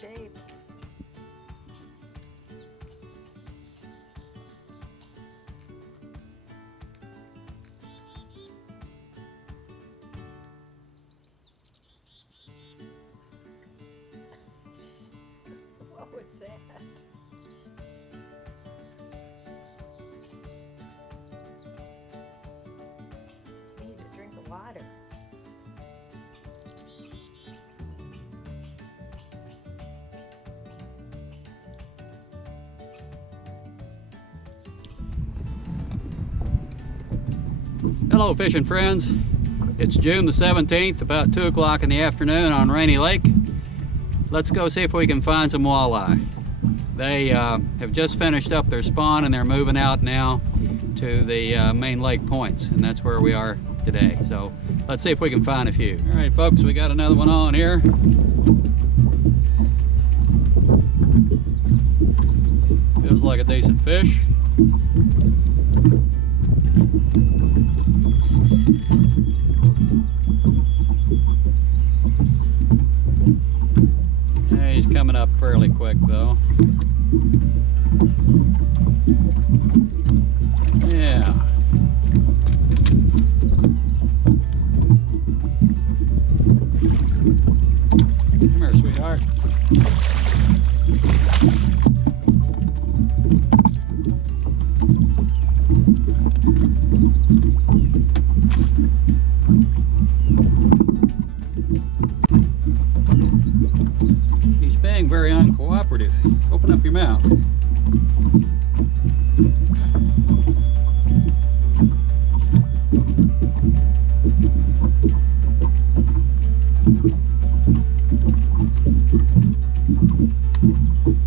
shape. What was that? I need a drink of water. Hello fishing friends, it's June the 17th, about 2 o'clock in the afternoon on Rainy Lake. Let's go see if we can find some walleye. They have just finished up their spawn and they're moving out now to the main lake points, and that's where we are today. So let's see if we can find a few. Alright folks, we got another one on here. Feels like a decent fish. Yeah, he's coming up fairly quick though. Yeah. Come here, sweetheart. He's being very uncooperative. Open up your mouth.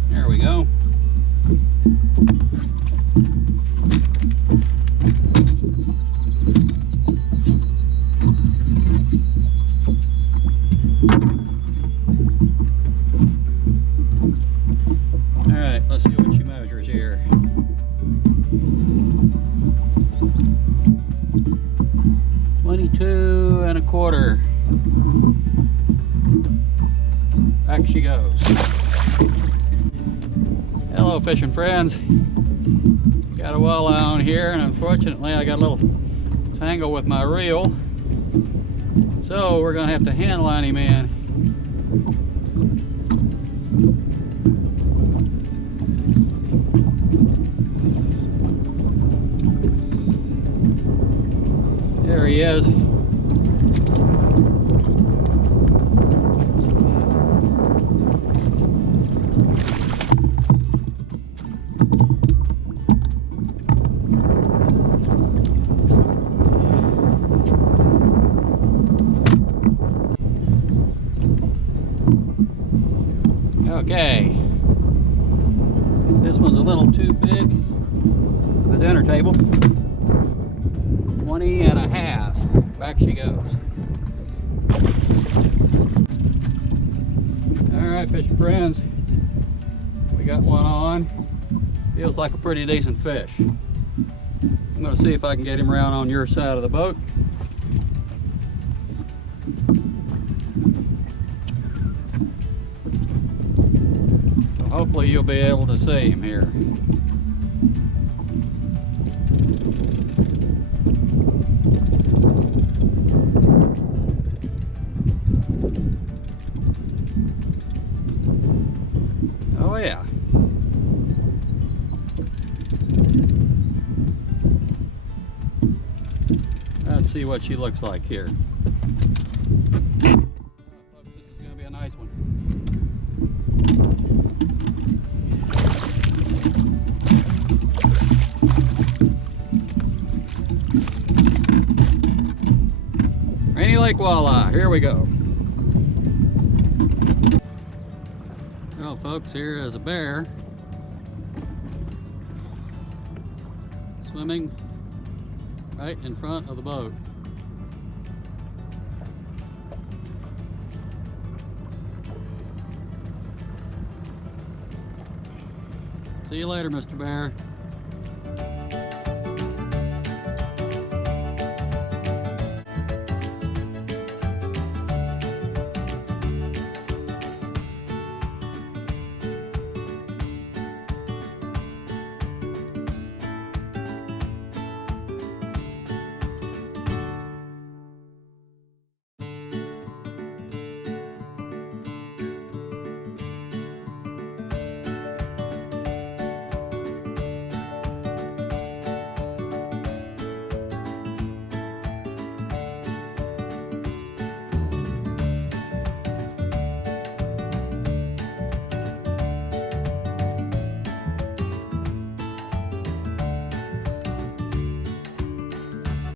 There we go. Alright, let's see what she measures here. $22.25. Back she goes. Hello fishing friends. Got a walleye on here, and unfortunately I got a little tangle with my reel. So we're gonna have to hand line him in. There he is. Okay, this one's a little too big for the dinner table. 20.5. Back she goes. Alright fishing friends, we got one on. Feels like a pretty decent fish. I'm going to see if I can get him around on your side of the boat. Hopefully you'll be able to see him here. Oh yeah. Let's see what she looks like here. Folks, this is going to be a nice one. Rainy Lake walleye, here we go. Well folks, here is a bear swimming right in front of the boat. See you later, Mr. Bear.